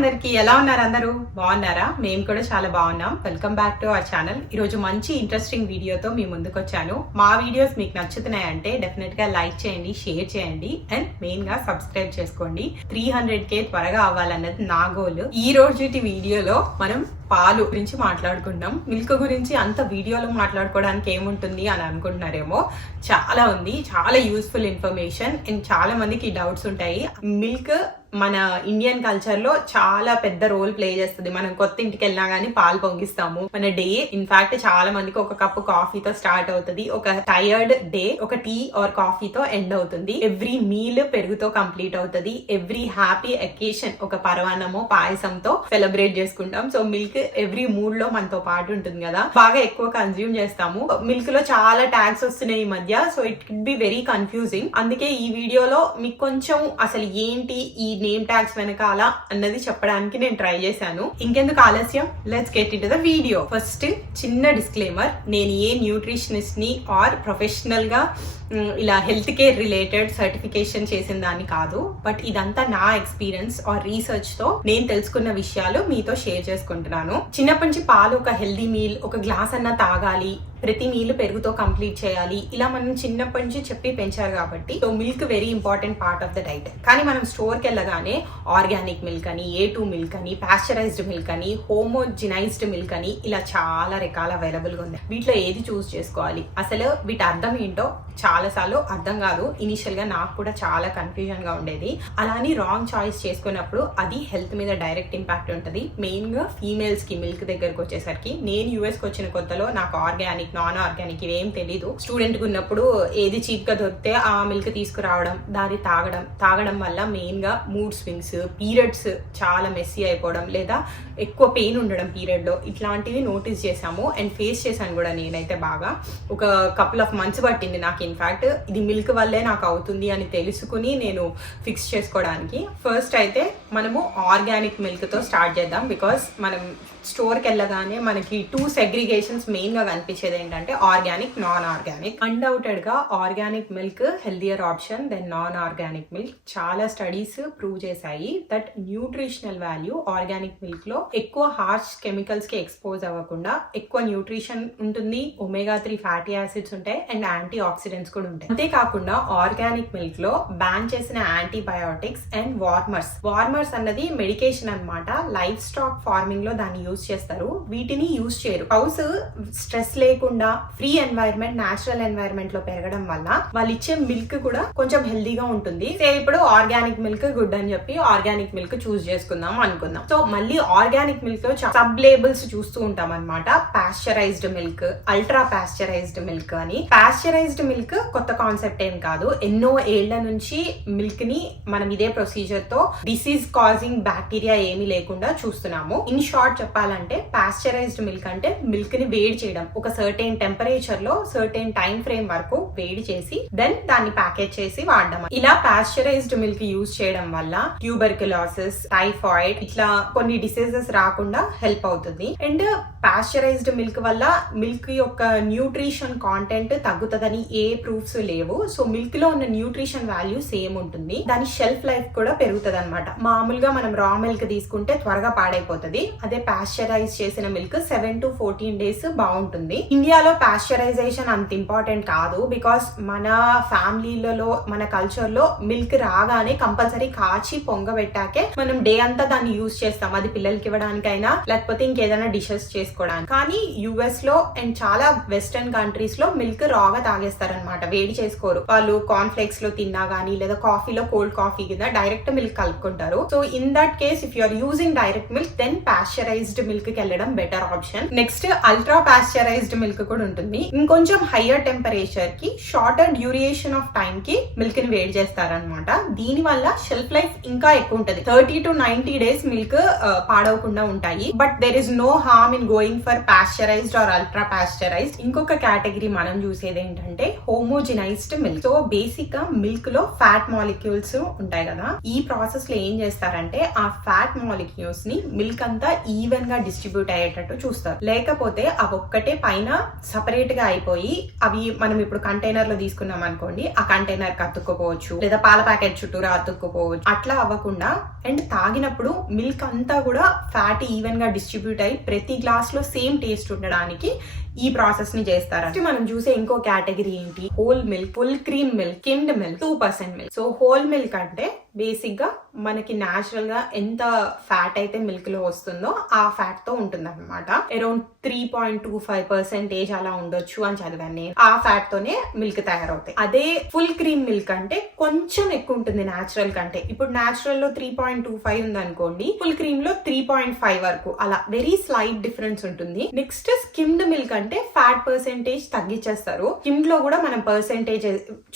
అందరికి ఎలా ఉన్నారు? అందరూ బాగున్నారా? మేము కూడా చాలా బాగున్నాం. Welcome back to our channel. ఈరోజు మంచి ఇంట్రెస్టింగ్ వీడియోతో మీ ముందుకు వచ్చాను. మా వీడియోస్ మీకు నచ్చుతున్నాయంటే డెఫినెట్ గా లైక్ చేయండి, షేర్ చేయండి అండ్ మెయిన్ గా సబ్స్క్రైబ్ చేసుకోండి. 300K త్వరగా అవ్వాలన్నది నా గోల్. ఈ రోజు వీడియోలో మనం పాలు గురించి మాట్లాడుకుంటాం. మిల్క్ గురించి అంత వీడియోలో మాట్లాడుకోవడానికి ఏముంటుంది అని అనుకుంటున్నారేమో. చాలా ఉంది, చాలా యూస్ఫుల్ ఇన్ఫర్మేషన్ అండ్ చాలా మందికి డౌట్స్ ఉంటాయి. మిల్క్ మన ఇండియన్ కల్చర్ లో చాలా పెద్ద రోల్ ప్లే చేస్తుంది. మనం కొత్త ఇంటికి వెళ్ళినా గానీ పాలు పొంగిస్తాము. మన డే ఇన్ఫాక్ట్ చాలా మందికి ఒక కప్పు కాఫీతో స్టార్ట్ అవుతుంది. ఒక టైర్డ్ డే ఒక టీ ఆర్ కాఫీతో ఎండ్ అవుతుంది. ఎవ్రీ మీల్ పెరుగుతో కంప్లీట్ అవుతుంది. ఎవ్రీ హ్యాపీ అకేషన్ ఒక పరవాన్నమో పాయసంతో సెలబ్రేట్ చేసుకుంటాం. సో మిల్క్ ఎవ్రీ మూడ్ లో మనతో పాటు ఉంటుంది కదా. బాగా ఎక్కువ కన్స్యూమ్ చేస్తాము. మిల్క్ లో చాలా ట్యాగ్స్ వస్తున్నాయి ఈ మధ్య. So it could be very confusing. అందుకే ఈ వీడియోలో మీకు కొంచెం అసలు ఏంటి ఈ నేమ్ ట్యాగ్స్ వెనకాల అన్నది చెప్పడానికి నేను ట్రై చేశాను. ఇంకెందుకు ఆలస్యం, let's get into the video. First చిన్న డిస్క్లైమర్, నేను ఏ న్యూట్రిషనిస్ట్ ని ఆర్ ప్రొఫెషనల్ గా ఇలా హెల్త్ కేర్ రిలేటెడ్ సర్టిఫికేషన్ చేసిన దాన్ని కాదు. బట్ ఇదంతా నా ఎక్స్పీరియన్స్ ఆర్ రీసెర్చ్ తో నేను తెలుసుకున్న విషయాలు మీతో షేర్ చేసుకుంటున్నాను. చిన్నప్పటి నుంచి పాలు ఒక హెల్దీ మీల్, ఒక గ్లాస్ అన్న తాగాలి, ప్రతి మీల్ పెరుగుతో కంప్లీట్ చేయాలి, ఇలా మనం చిన్నప్పటి నుంచి చెప్పి పెంచారు కాబట్టి so milk very important part of the diet. కానీ మనం స్టోర్కి వెళ్ళగానే ఆర్గానిక్ మిల్క్ అని, A2 మిల్క్ అని, పాస్చరైజ్డ్ మిల్క్ అని, హోమోజినైజ్డ్ మిల్క్ అని ఇలా చాలా రకాల అవైలబుల్ గా ఉంది. వీటిలో ఏది చూస్ చేసుకోవాలి, అసలు వీటి అర్థం ఏంటో చాలా సార్లు అర్థం కాదు. ఇనిషియల్ గా నాకు కూడా చాలా కన్ఫ్యూజన్ గా ఉండేది. అలాని రాంగ్ చాయిస్ చేసుకున్నప్పుడు అది హెల్త్ మీద డైరెక్ట్ ఇంపాక్ట్ ఉంటుంది. మెయిన్ గా ఫీమేల్స్ కి మిల్క్ దగ్గరకు వచ్చేసరికి, నేను US కి వచ్చిన కొత్తలో నాకు ఆర్గానిక్ నాన్ ఆర్గానిక్ ఇవేం తెలీదు. స్టూడెంట్ గా ఉన్నప్పుడు ఏది చీప్ గా దొరికితే ఆ మిల్క్ తీసుకురావడం, దాన్ని తాగడం వల్ల మెయిన్ గా మూడ్ స్వింగ్స్, పీరియడ్స్ చాలా మెస్సీ అయిపోవడం, లేదా ఎక్కువ పెయిన్ ఉండడం పీరియడ్ లో, ఇట్లాంటివి నోటీస్ చేశాము అండ్ ఫేస్ చేశాను కూడా నేనైతే. బాగా ఒక కపుల్ ఆఫ్ మంత్స్ పట్టింది నాకు ఇన్ఫాక్ట్ ఇది మిల్క్ వల్లే నాకు అవుతుంది అని తెలుసుకుని నేను ఫిక్స్ చేసుకోవడానికి. ఫస్ట్ అయితే మనము ఆర్గానిక్ మిల్క్ తో స్టార్ట్ చేద్దాం. బికాస్ మనం స్టోర్కి వెళ్ళగానే మనకి 2 సెగ్రిగేషన్స్ మెయిన్ గా కనిపించేది ఏంటంటే ఆర్గానిక్, నాన్ ఆర్గానిక్. అన్డౌటెడ్ గా organic milk healthier option than non organic milk. చాలా స్టడీస్ ప్రూవ్ చేశాయి that nutritional value organic milk లో ఎక్కువ హార్ష్ కెమికల్స్ కి ఎక్స్పోజ్ అవ్వకుండా ఎక్కువ న్యూట్రిషన్ ఉంటుంది, omega-3 ఫ్యాటీ యాసిడ్స్ ఉంటాయి అండ్ యాంటీ ఆక్సిడెంట్స్ కూడా ఉంటాయి. అంతేకాకుండా ఆర్గానిక్ మిల్క్ లో బ్యాన్ చేసిన యాంటీబయోటిక్స్ అండ్ వార్మర్స్ అన్నది మెడికేషన్ అన్నమాట. లైఫ్ స్టాక్ ఫార్మింగ్ లో దాన్ని యూజ్ చేస్తారు, వీటిని యూజ్ చేయరు. హౌస్ స్ట్రెస్ లేకుండా ఫ్రీ ఎన్వైరన్మెంట్, నేచురల్ ఎన్వైరన్మెంట్ లో పెరగడం వల్ల వాళ్ళు ఇచ్చే మిల్క్ కూడా కొంచెం హెల్దీగా ఉంటుంది. ఇప్పుడు ఆర్గానిక్ మిల్క్ గుడ్ అని చెప్పి ఆర్గానిక్ మిల్క్ చూస్ చేసుకుందాం అనుకుందాం. సో మళ్ళీ ఆర్గానిక్ మిల్క్ లో సబ్ లేబుల్స్ చూస్తూ ఉంటాం అనమాట. Pasteurised milk, ultra pasteurised milk అని. పాస్చరైజ్డ్ మిల్క్ కొత్త కాన్సెప్ట్ ఏం కాదు. ఎన్నో ఏళ్ల నుంచి మిల్క్ ని మనం ఇదే ప్రొసీజర్ తో డిసీజ్ కాజింగ్ బ్యాక్టీరియా ఏమీ లేకుండా చూస్తున్నాము. ఇన్ షార్ట్ చెప్పాలంటే పాస్చరైజ్డ్ మిల్క్ అంటే మిల్క్ ని వేడి చేయడం, ఒక సర్టెన్ టెంపరేచర్ లో సర్టెన్ టైం ఫ్రేమ్ వరకు వేడి చేసి దెన్ దాన్ని ప్యాకేజ్ చేసి వాడడం. ఇలా పాస్చరైజ్డ్ మిల్క్ యూజ్ చేయడం వల్ల ట్యూబర్క్యులోసిస్, టైఫాయిడ్ ఇట్లా కొన్ని డిసీజెస్ రాకుండా హెల్ప్ అవుతుంది. అండ్ పాస్చరైజ్డ్ మిల్క్ వల్ల మిల్క్ యొక్క న్యూట్రిషన్ కాంటెంట్ తగ్గుతుందని ఏ ప్రూఫ్స్ లేవు. సో మిల్క్ లో ఉన్న న్యూట్రిషన్ వాల్యూ సేమ్ ఉంటుంది, దాని షెల్ఫ్ లైఫ్ కూడా పెరుగుతుంది అనమాట. మామూలుగా మనం రా మిల్క్ తీసుకుంటే త్వరగా పాడైపోతుంది, అదే పాస్చరైజ్ చేసిన మిల్క్ 7 to 14 days బాగుంటుంది. ఇండియాలో పాస్చరైజేషన్ అంత ఇంపార్టెంట్ కాదు. బికాస్ మన ఫ్యామిలీలలో, మన కల్చర్ లో మిల్క్ రాగానే కంపల్సరీ కాచి పొంగబెట్టాకే మనం డే అంతా దాన్ని యూజ్ చేస్తాం. అది పిల్లలకి ఇవ్వడానికైనా లేకపోతే ఇంకేదైనా డిషెస్ చేసుకోవడానికి. కానీ US లో అండ్ చాలా వెస్టర్న్ కంట్రీస్ లో మిల్క్ రాగా తాగేస్తారనమాట, వేడి చేసుకోరు. వాళ్ళు కార్న్ ఫ్లేక్స్ లో తిన్నా గానీ లేదా కాఫీలో కోల్డ్ కాఫీ కింద డైరెక్ట్ మిల్క్ కలుపుకుంటారు. So in that case if you are using direct milk then pasteurised milk కి వెళ్ళడం better option. Next ultra pasteurised milk కూడా ఉంటుంది. ఇంకొంచెం హయ్యర్ టెంపరేచర్ కి షార్టర్ డ్యూరేషన్ ఆఫ్ టైం కి మిల్క్ ని వేడి చేస్తారనమాట. దీని వల్ల షెల్ఫ్ లైఫ్ ఇంకా ఎక్కువ ఉంటుంది. 30 to 90 days మిల్క్ పాడవకుండా ఉంటాయి. But there is no harm in going for pasteurised or ultra pasteurised. ఇంకొక కేటగిరీ మనం చూసేది ఏంటంటే హోమోజినైజ్డ్ మిల్క్. సో బేసిక్ గా మిల్క్ లో ఫ్యాట్ మాలిక్యూల్స్ ఉంటాయి కదా, ఈ ప్రాసెస్ లో ఏం చేస్తారంటే ఆ ఫ్యాట్ మాలిక్యూల్స్ ని మిల్క్ అంతా ఈవెన్ గా డిస్ట్రిబ్యూట్ అయ్యేటట్టు చూస్తారు. లేకపోతే అవి ఒక్కటే పైన సపరేట్ గా అయిపోయి అవి మనం ఇప్పుడు కంటైనర్ లో తీసుకున్నాం అనుకోండి, ఆ కంటైనర్ కి అతుక్కుపోవచ్చు, లేదా పాల ప్యాకెట్ చుట్టూరా అతుక్కుపోవచ్చు. అట్లా అవ్వకుండా అండ్ తాగినప్పుడు మిల్క్ అంతా కూడా ఫ్యాట్ ఈవెన్ గా డిస్ట్రిబ్యూట్ అయ్యి ప్రతి గ్లాస్ లో సేమ్ టేస్ట్ ఉండడానికి ఈ ప్రాసెస్ ని చేస్తారు. మనం చూసే ఇంకో కేటగిరీ ఏంటి, whole milk, full cream milk, skimmed milk, 2% milk. So whole milk అంటే బేసిక్ గా మనకి న్యాచురల్ గా ఎంత ఫ్యాట్ అయితే మిల్క్ లో వస్తుందో ఆ ఫ్యాట్ తో ఉంటుంది అనమాట. అరౌండ్ 3.25% అలా ఉండొచ్చు అని చదివాను నేను. ఆ ఫ్యాట్ తోనే మిల్క్ తయారవుతాయి. అదే ఫుల్ క్రీమ్ మిల్క్ అంటే కొంచెం ఎక్కువ ఉంటుంది న్యాచురల్ కంటే. ఇప్పుడు న్యాచురల్ లో 3.25 ఉంది అనుకోండి, ఫుల్ క్రీమ్ లో 3.5 వరకు, అలా వెరీ స్లైట్ డిఫరెన్స్ ఉంటుంది. నెక్స్ట్ స్కిమ్డ్ మిల్క్ అంటే ఫ్యాట్ పర్సెంటేజ్ తగ్గించేస్తారు. స్కిమ్డ్ లో కూడా మనం పర్సెంటేజ్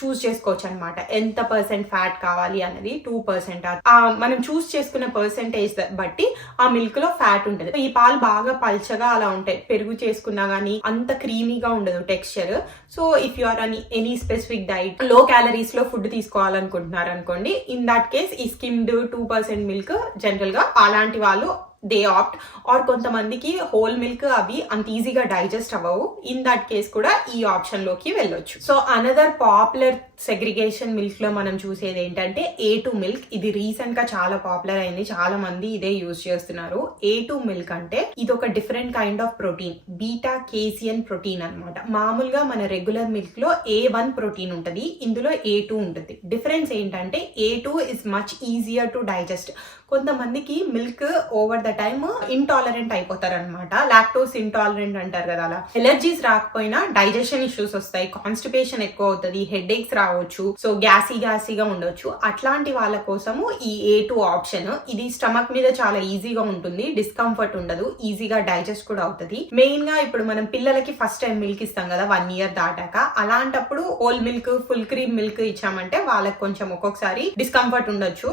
చూస్ చేసుకోవచ్చు అనమాట, ఎంత పర్సెంట్ ఫ్యాట్ కావాలి అన్నది. 2% మనం చూస్ చేసుకున్న పర్సెంటేజ్ బట్టి ఆ మిల్క్ లో ఫ్యాట్ ఉంటుంది. ఈ పాలు బాగా పల్చగా అలా ఉంటాయి, పెరుగు చేసుకున్నా గానీ అంత క్రీమీగా ఉండదు texture. So if you or any specific diet, లో క్యాలరీస్ లో ఫుడ్ తీసుకోవాలనుకుంటున్నారు అనుకోండి, ఇన్ దట్ కేస్ ఈ స్కిమ్డ్ 2% మిల్క్ జనరల్ గా అలాంటి వాళ్ళు దే ఆప్ట్. ఆర్ కొంతమందికి హోల్ మిల్క్ అవి అంత ఈజీగా డైజెస్ట్ అవ్వవు, ఇన్ దట్ కేస్ కూడా ఈ ఆప్షన్ లోకి వెళ్ళొచ్చు. So another popular segregation milk లో మనం చూసేది ఏంటంటే A2 మిల్క్. ఇది రీసెంట్ గా చాలా పాపులర్ అయింది, చాలా మంది ఇదే యూజ్ చేస్తున్నారు. A2 మిల్క్ అంటే ఇది ఒక different kind of protein, beta casein protein అన్నమాట. మామూలుగా మన రెగ్యులర్ మిల్క్ లో A1 ప్రోటీన్ ఉంటుంది, ఇందులో A2 ఉంటుంది. డిఫరెన్స్ ఏంటంటే A2 is much easier to digest. కొంతమందికి milk over the time intolerant అయిపోతారు అనమాట, లాక్టోస్ ఇంటాలరెంట్ అంటారు కదా. అలా ఎలర్జీస్ రాకపోయినా డైజెషన్ ఇష్యూస్ వస్తాయి, కాన్స్టిపేషన్ ఎక్కువ అవుతుంది, హెడ్ ఏక్స్ రావచ్చు, సో గ్యాసీగా ఉండొచ్చు. అట్లాంటి వాళ్ళ కోసము ఈ A2 ఆప్షన్. ఇది స్టమక్ మీద చాలా ఈజీగా ఉంటుంది, డిస్కంఫర్ట్ ఉండదు, ఈజీగా డైజెస్ట్ కూడా అవుతుంది. మెయిన్ గా ఇప్పుడు మనం పిల్లలకి ఫస్ట్ టైం మిల్క్ ఇస్తాం కదా 1 year దాటాక, అలాంటప్పుడు whole milk, full cream milk ఇచ్చామంటే వాళ్ళకి కొంచెం ఒక్కొక్కసారి డిస్కంఫర్ట్ ఉండొచ్చు,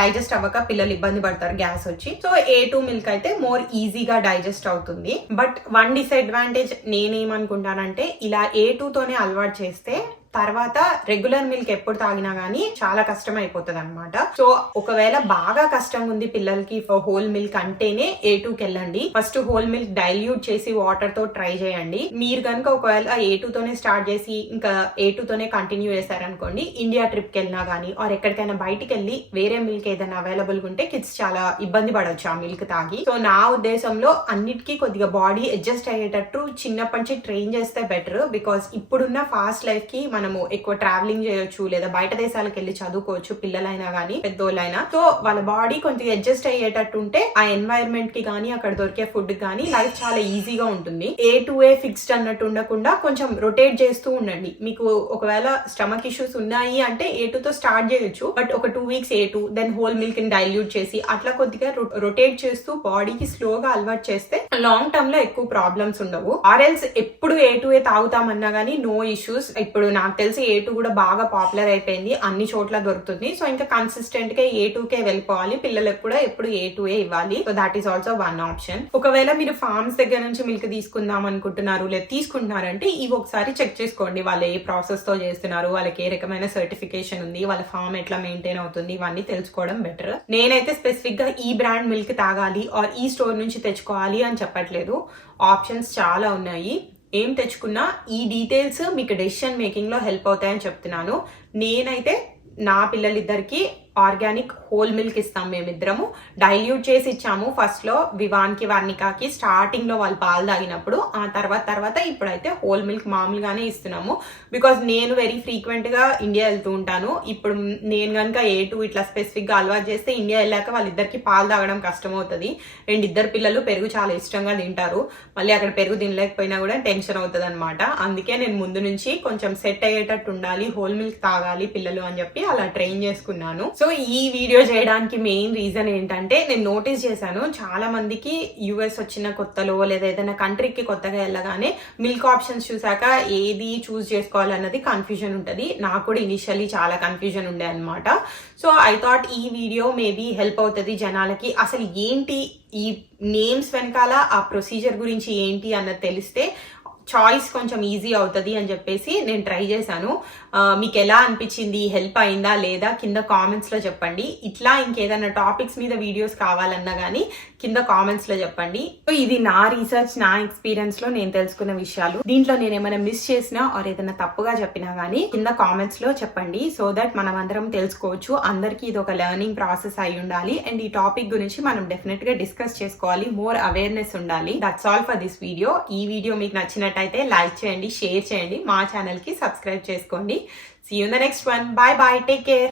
డైజెస్ట్ అవ్వక పిల్లలు ఇబ్బంది పడతారు, గ్యాస్ వచ్చి. సో A2 మిల్క్ అయితే మోర్ ఈజీగా డైజెస్ట్ అవుతుంది. బట్ వన్ డిసడ్వాంటేజ్ నేనేమనుకుంటానంటే, ఇలా A2 తోనే అలవాటు చేస్తే తర్వాత రెగ్యులర్ మిల్క్ ఎప్పుడు తాగినా గానీ చాలా కష్టం అయిపోతుంది అనమాట. సో ఒకవేళ బాగా కష్టం ఉంది పిల్లలకి హోల్ మిల్క్ అంటేనే A2కి వెళ్ళండి. ఫస్ట్ హోల్ మిల్క్ డైల్యూట్ చేసి వాటర్ తో ట్రై చేయండి. మీరు కనుక ఒకవేళ A2 తోనే స్టార్ట్ చేసి ఇంకా A2 తోనే కంటిన్యూ చేశారనుకోండి, ఇండియా ట్రిప్ కి వెళ్ళినా గానీ ఆర్ ఎక్కడికైనా బయటికి వెళ్ళి వేరే మిల్క్ ఏదైనా అవైలబుల్ ఉంటే కిడ్స్ చాలా ఇబ్బంది పడవచ్చు ఆ మిల్క్ తాగి. సో నా ఉద్దేశంలో అన్నిటికీ కొద్దిగా బాడీ అడ్జస్ట్ అయ్యేటట్టు చిన్నప్పటి నుంచి ట్రైన్ చేస్తే బెటర్. బికాస్ ఇప్పుడున్న ఫాస్ట్ లైఫ్ కి మనము ఎక్కువ ట్రావెలింగ్ చేయొచ్చు, లేదా బయట దేశాలకు వెళ్ళి చదువుకోవచ్చు, పిల్లలైనా గానీ పెద్దోళ్ళైనా. సో వాళ్ళ బాడీ కొంచెం అడ్జస్ట్ అయ్యేటట్టు ఉంటే ఆ ఎన్వైరన్మెంట్ కి గానీ అక్కడ దొరికే ఫుడ్ గానీ లైఫ్ చాలా ఈజీగా ఉంటుంది. A2 ఫిక్స్డ్ అన్నట్టు ఉండకుండా కొంచెం రొటేట్ చేస్తూ ఉండండి. మీకు ఒకవేళ స్టమక్ ఇష్యూస్ ఉన్నాయి అంటే A2 తో స్టార్ట్ చేయొచ్చు, బట్ ఒక 2 weeks A2, then whole milk ని డైల్యూట్ చేసి అట్లా కొద్దిగా రొటేట్ చేస్తూ బాడీకి స్లోగా అలవాటు చేస్తే లాంగ్ టర్మ్ లో ఎక్కువ ప్రాబ్లమ్స్ ఉండవు. ఆర్ఎల్స్ ఎప్పుడు A2 తాగుతామన్నా గానీ నో ఇష్యూస్. ఇప్పుడు నాకు తెలిసి A2 కూడా బాగా పాపులర్ అయిపోయింది, అన్ని చోట్ల దొరుకుతుంది. సో ఇంకా కన్సిస్టెంట్ గా A2కే వెళ్ళిపోవాలి, పిల్లలకు కూడా ఎప్పుడు A2 ఇవ్వాలి. So that is also one option. ఒకవేళ మీరు ఫార్మ్స్ దగ్గర నుంచి మిల్క్ తీసుకుందాం అనుకుంటున్నారు, లేదా తీసుకుంటున్నారంటే ఇవి ఒకసారి చెక్ చేసుకోండి. వాళ్ళు ఏ ప్రాసెస్ తో చేస్తున్నారు, వాళ్ళకి ఏ రకమైన సర్టిఫికేషన్ ఉంది, వాళ్ళ ఫార్మ్ ఎట్లా మెయింటైన్ అవుతుంది, ఇవన్నీ తెలుసుకోవడం బెటర్. నేనైతే స్పెసిఫిక్ గా ఈ బ్రాండ్ మిల్క్ తాగాలి ఆర్ ఈ స్టోర్ నుంచి తెచ్చుకోవాలి అని చెప్పట్లేదు, ఆప్షన్స్ చాలా ఉన్నాయి. ఏం తెచ్చుకున్నా ఈ డీటెయిల్స్ మీకు డెసిషన్ మేకింగ్ లో హెల్ప్ అవుతాయని చెప్తున్నాను. నేనైతే నా పిల్లలిద్దరికి ఆర్గానిక్ హోల్ మిల్క్ ఇస్తాం మేమిద్దరము. డైల్యూట్ చేసి ఇచ్చాము ఫస్ట్ లో వివాన్కి, వర్ణికాకి స్టార్టింగ్ లో వాళ్ళు పాలు తాగినప్పుడు. ఆ తర్వాత ఇప్పుడైతే హోల్ మిల్క్ మామూలుగానే ఇస్తున్నాము. బికాస్ నేను వెరీ ఫ్రీక్వెంట్ గా ఇండియా వెళ్తూ ఉంటాను. ఇప్పుడు నేను కనుక A2 ఇట్లా స్పెసిఫిక్ గా అలవాటు చేస్తే ఇండియా వెళ్ళాక వాళ్ళిద్దరికి పాలు తాగడం కష్టం అవుతుంది. అండ్ ఇద్దరు పిల్లలు పెరుగు చాలా ఇష్టంగా తింటారు, మళ్ళీ అక్కడ పెరుగు తినలేకపోయినా కూడా టెన్షన్ అవుతుంది అనమాట. అందుకే నేను ముందు నుంచి కొంచెం సెట్ అయ్యేటట్టు ఉండాలి, హోల్ మిల్క్ తాగాలి పిల్లలు అని చెప్పి అలా ట్రైన్ చేసుకున్నాను. సో ఈ వీడియో చేయడానికి మెయిన్ రీజన్ ఏంటంటే, నేను నోటీస్ చేశాను చాలా మందికి US వచ్చిన కొత్తలో లేదా ఏదైనా కంట్రీకి కొత్తగా వెళ్ళగానే మిల్క్ ఆప్షన్స్ చూసాక ఏది చూస్ చేసుకోవాలన్నది కన్ఫ్యూజన్ ఉంటుంది. నాకు కూడా ఇనిషియల్లీ చాలా కన్ఫ్యూజన్ ఉండే అనమాట. సో ఐ థాట్ ఈ వీడియో మేబీ హెల్ప్ అవుతుంది జనాలకి. అసలు ఏంటి ఈ నేమ్స్ వెనకాల ఆ ప్రొసీజర్ గురించి ఏంటి అన్నది తెలిస్తే చాయిస్ కొంచెం ఈజీ అవుతుంది అని చెప్పేసి నేను ట్రై చేశాను. మీకు ఎలా అనిపించింది, హెల్ప్ అయిందా లేదా కింద కామెంట్స్ లో చెప్పండి. ఇట్లా ఇంకేదైనా టాపిక్స్ మీద వీడియోస్ కావాలన్నా గానీ కింద కామెంట్స్ లో చెప్పండి. సో ఇది నా రీసెర్చ్, నా ఎక్స్పీరియన్స్ లో నేను తెలుసుకున్న విషయాలు. దీంట్లో నేను ఏమైనా మిస్ చేసినా ఆర్ ఏదైనా తప్పుగా చెప్పినా గానీ కింద కామెంట్స్ లో చెప్పండి. సో దట్ మనం అందరం తెలుసుకోవచ్చు. అందరికీ ఇది ఒక లెర్నింగ్ ప్రాసెస్ అయి ఉండాలి. అండ్ ఈ టాపిక్ గురించి మనం డెఫినెట్ గా డిస్కస్ చేసుకోవాలి. మోర్ అవేర్నెస్ ఉండాలి. That's all for this video. ఈ వీడియో మీకు నచ్చినట్టయితే లైక్ చేయండి, షేర్ చేయండి, మా ఛానల్ కి సబ్స్క్రైబ్ చేసుకోండి. See you in the next one. Bye bye. Take care.